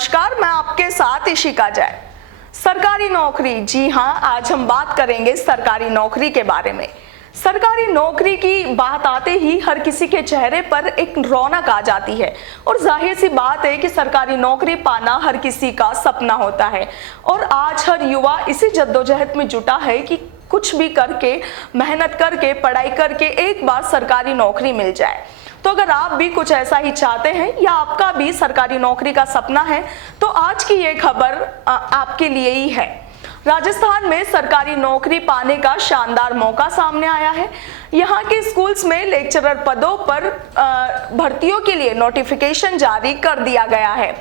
नमस्कार, मैं आपके साथ इशिका जैन। सरकारी नौकरी, जी हाँ, आज हम बात करेंगे सरकारी नौकरी के बारे में। सरकारी नौकरी की बात आते ही हर किसी के चेहरे पर एक रौनक आ जाती है और जाहिर सी बात है कि सरकारी नौकरी पाना हर किसी का सपना होता है और आज हर युवा इसी जद्दोजहद में जुटा है कि कुछ भी करके, मेहनत करके, पढ़ाई करके एक बार सरकारी नौकरी मिल जाए। तो अगर आप भी कुछ ऐसा ही चाहते हैं या आपका भी सरकारी नौकरी का सपना है तो आज की ये खबर आपके लिए ही है। राजस्थान में सरकारी नौकरी पाने का शानदार मौका सामने आया है। यहाँ के स्कूल्स में लेक्चरर पदों पर भर्तियों के लिए नोटिफिकेशन जारी कर दिया गया है।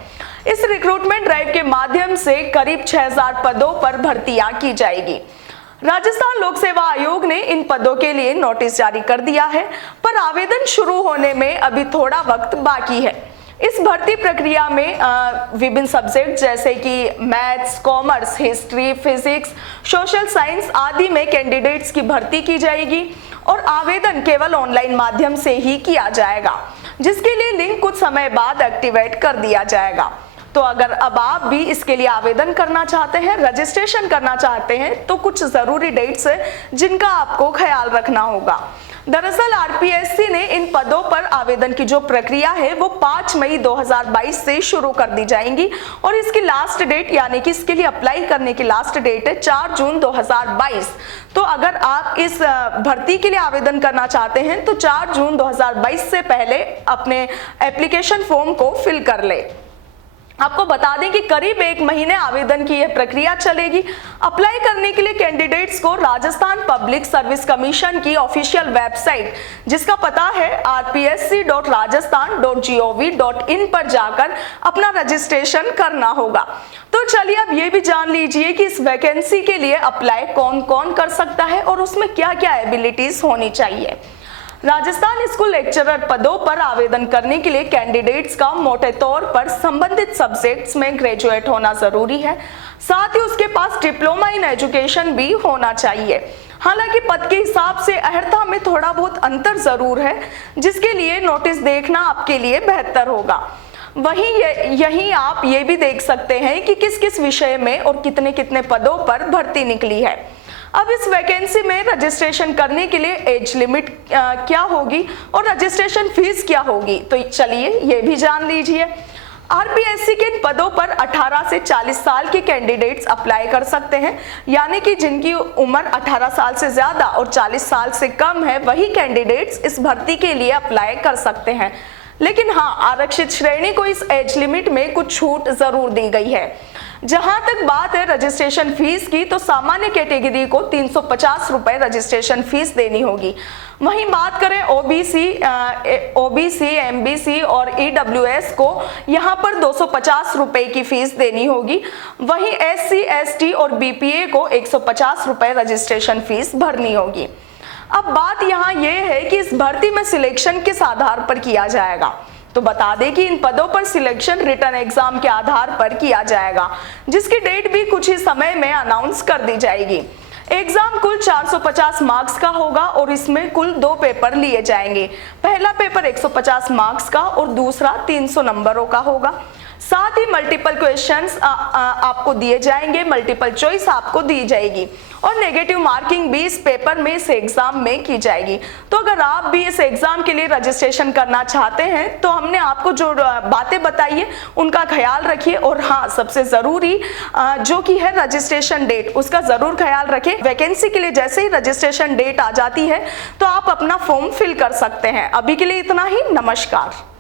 इस रिक्रूटमेंट ड्राइव के माध्यम से करीब 6000 पदों पर भर्तियां की जाएगी। राजस्थान लोक सेवा आयोग ने इन पदों के लिए नोटिस जारी कर दिया है, पर आवेदन शुरू होने में अभी थोड़ा वक्त बाकी है। इस भर्ती प्रक्रिया में विभिन्न सब्जेक्ट जैसे कि maths, commerce, history, physics, social science आदि में कैंडिडेट्स की भर्ती की जाएगी और आवेदन केवल ऑनलाइन माध्यम से ही किया जाएगा, जिसके लिए लिंक कुछ समय बाद एक्टिवेट कर दिया जाएगा। तो अगर अब आप भी इसके लिए आवेदन करना चाहते हैं, रजिस्ट्रेशन करना चाहते हैं, तो कुछ जरूरी डेट्स है जिनका आपको ख्याल रखना होगा। दरअसल आरपीएससी ने इन पदों पर आवेदन की जो प्रक्रिया है वो 5 मई 2022 से शुरू कर दी जाएंगी और इसकी लास्ट डेट यानी कि इसके लिए अप्लाई करने की लास्ट डेट है 4 जून 2022। तो अगर आप इस भर्ती के लिए आवेदन करना चाहते हैं तो 4 जून 2022 से पहले अपने एप्लीकेशन फॉर्म को फिल कर ले। आपको बता दें कि करीब 1 महीने आवेदन की यह प्रक्रिया चलेगी। अप्लाई करने के लिए कैंडिडेट्स को राजस्थान पब्लिक सर्विस कमीशन की ऑफिशियल वेबसाइट, जिसका पता है rpsc.rajasthan.gov.in पर जाकर अपना रजिस्ट्रेशन करना होगा। तो चलिए अब ये भी जान लीजिए कि इस वैकेंसी के लिए अप्लाई कौन कौन कर सकता है और उसमें क्या क्या एबिलिटीज होनी चाहिए। राजस्थान स्कूल लेक्चरर पदों पर आवेदन करने के लिए कैंडिडेट्स का मोटे तौर पर संबंधित सब्जेक्ट्स में ग्रेजुएट होना जरूरी है। साथ ही उसके पास डिप्लोमा इन एजुकेशन भी होना चाहिए। हालांकि पद के हिसाब से अर्हता में थोड़ा बहुत अंतर जरूर है, जिसके लिए नोटिस देखना आपके लिए बेहतर होगा। वहीं यहीं आप ये भी देख सकते हैं कि किस किस विषय में और कितने कितने पदों पर भर्ती निकली है। अब इस वैकेंसी में रजिस्ट्रेशन करने के लिए एज लिमिट क्या होगी और रजिस्ट्रेशन फीस क्या होगी, तो चलिए ये भी जान लीजिए। आरपीएससी के इन पदों पर 18 से 40 साल के कैंडिडेट्स अप्लाई कर सकते हैं, यानी कि जिनकी उम्र 18 साल से ज्यादा और 40 साल से कम है वही कैंडिडेट्स इस भर्ती के लिए अप्लाई कर सकते हैं। लेकिन हाँ, आरक्षित श्रेणी को इस एज लिमिट में कुछ छूट जरूर दी गई है। जहां तक बात है रजिस्ट्रेशन फीस की, तो सामान्य कैटेगरी को 350 रुपए रजिस्ट्रेशन फीस देनी होगी। वहीं बात करें ओबीसी, एमबीसी और ईडब्ल्यूएस को यहां पर 250 रुपए की फीस देनी होगी। वहीं एससी, एसटी और बीपीए को 150 रुपए रजिस्ट्रेशन फीस भरनी होगी। अब बात यहाँ यह है कि इस भर्ती में सिलेक्शन किस आधार पर किया जाएगा। तो बता दें कि इन पदों पर सिलेक्शन रिटन एग्जाम के आधार पर किया जाएगा, जिसकी डेट भी कुछ ही समय में अनाउंस कर दी जाएगी। एग्जाम कुल 450 मार्क्स का होगा और इसमें कुल 2 पेपर लिए जाएंगे। पहला पेपर 150 मार्क्स का और दूसरा 300 नंबरों का होगा। साथ ही मल्टीपल क्वेश्चंस आपको दिए जाएंगे, मल्टीपल चॉइस आपको दी जाएगी और नेगेटिव मार्किंग भी इस पेपर में, इस एग्जाम में की जाएगी। तो अगर आप भी इस एग्जाम के लिए रजिस्ट्रेशन करना चाहते हैं तो हमने आपको जो बातें बताई है उनका ख्याल रखिए और हाँ, सबसे जरूरी जो कि है रजिस्ट्रेशन डेट, उसका जरूर ख्याल रखें। वैकेंसी के लिए जैसे ही रजिस्ट्रेशन डेट आ जाती है तो आप अपना फॉर्म फिल कर सकते हैं। अभी के लिए इतना ही। नमस्कार।